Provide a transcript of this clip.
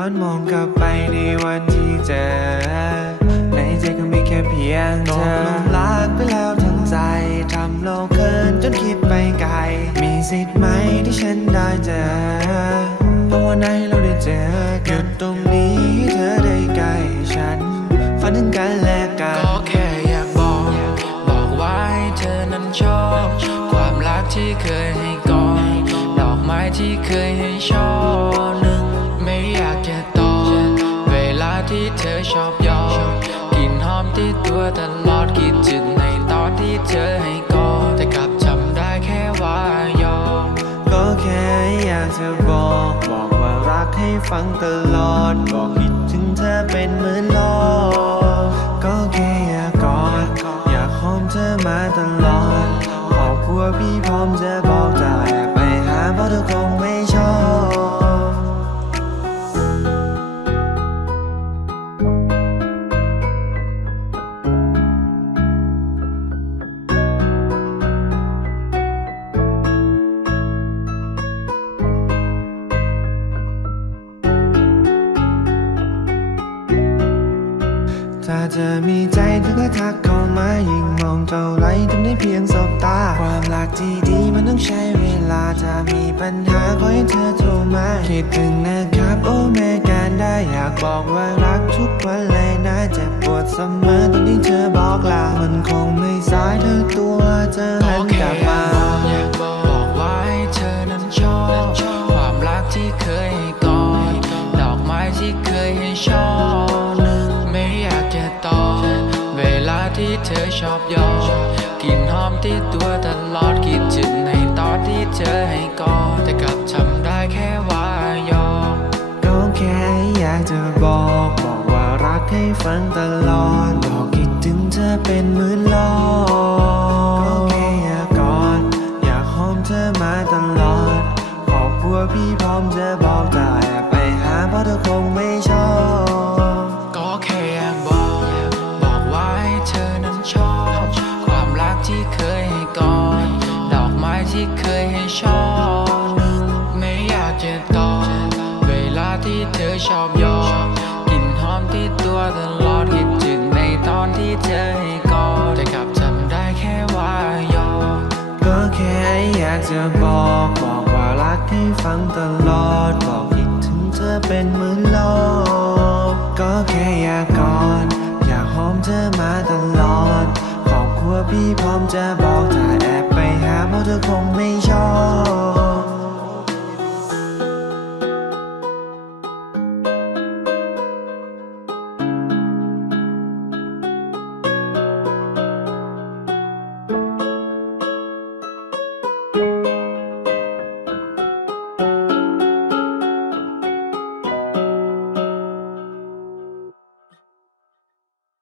ย้อนมองกลับไปในวันที่เจอ ในใจก็มีแค่เพียงเธอลงรักไปแล้วทั้งใจ ทำโลกเกินจนคิดไปไกล มีสิทธิ์ไหมที่ฉันได้เจอเพราะวันไหนเราได้เจอหยุดตรงนี้เธอได้ใกล้ฉัน ฝันถึงกันและกันก็แค่อยากบอก บอกไว้เธอนั้นชอบ ความรักที่เคยให้ก่อนดอกไม้ที่เคยให้ช่อ เธอชอบยอมกินหอมที่ตัวตลอดคิดถึงในตอนที่เธอให้กอดแต่กลับจำได้แค่ว่ายอมก็แค่อยากจะบอกบอกว่ารักให้ฟังตลอดบอกคิดถึงเธอเป็นเหมือนลอก็แค่ ถ้าเธอมีใจเธอก็ทักเข้ามายิ่งมองเท่าไรทำได้เพียงสบตา ความรักที่ดีมันต้องใช้เวลาถ้ามีปัญหาขอให้เธอโทรมาคิดถึงนะครับโอ้แม่การได้อยากบอกว่ารักทุกวันเลยนะเจ็บปวดเสมอตอนที่เธอบอกลามันคงไม่สายเธอตัวเธอ เธอชอบยอกลิ่นหอมที่ตัวตลอดคิดถึงในตอนที่เธอให้กอนแต่กลับจำได้แค่ว่ายอมก็แค่อยากจะบอกบอกว่ารักให้ฟังตลอดบอกคิดถึงเธอเป็นหมื่นลมก็แค่อยากกอดอยากหอมเธอมาตลอดครอบครัวพี่พร้อมจะบอกจะ เคยให้ชอหนึ่งไม่อยากจะตอบเวลาที่เธอชอบยอกลิ่นหอมที่ตัวตลอดคิดถึงในตอนที่เธอให้กอนแต่กลับจำได้แค่ว่ายอก็แค่อยากจะบอกบอกว่ารักให้ฟังตลอดบอกคิดถึงเธอเป็นเหมือนลม พี่พร้อมจะบอกถ้าแอบไปหาเพราะเธอคงไม่ชอบ